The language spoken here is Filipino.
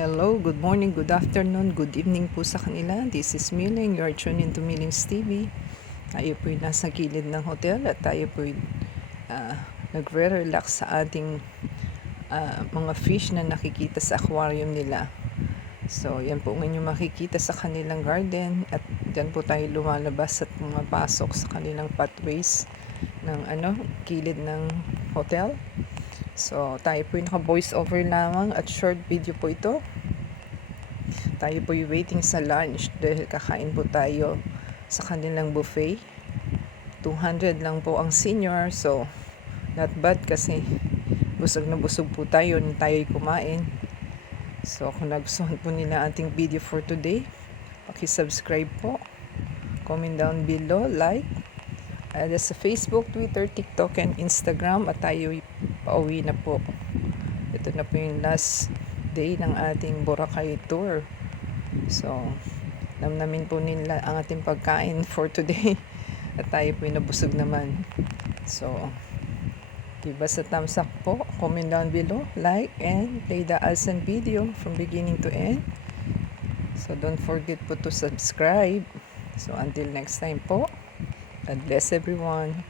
Hello, good morning, good afternoon, good evening po sa kanila. This is Miling. You are tuned into Miling's TV. Tayo po'y nasa gilid ng hotel at tayo po'y nagre-relax sa ating mga fish na nakikita sa aquarium nila. So, yan po ang inyong makikita sa kanilang garden at dyan po tayo lumalabas at pumapasok sa kanilang pathways ng gilid ng hotel. So, tayo po yung naka-voice over lamang at short video po ito. Tayo po yung waiting sa lunch dahil kakain po tayo sa kanilang buffet. 200 lang po ang senior, so not bad kasi busog na busog po tayo nung tayo'y kumain. So, kung nagustuhan po nila ating video for today, paki-subscribe po, comment down below, like, sa Facebook, Twitter, TikTok, and Instagram. At tayo pauwi na po. Ito na po yung last day ng ating Boracay tour. So, namnamin po nila ang ating pagkain for today. At tayo po yung nabusog naman. So, give us a thumbs up po, comment down below, like, and play the awesome video from beginning to end. So, don't forget po to subscribe. So, until next time po. God bless everyone.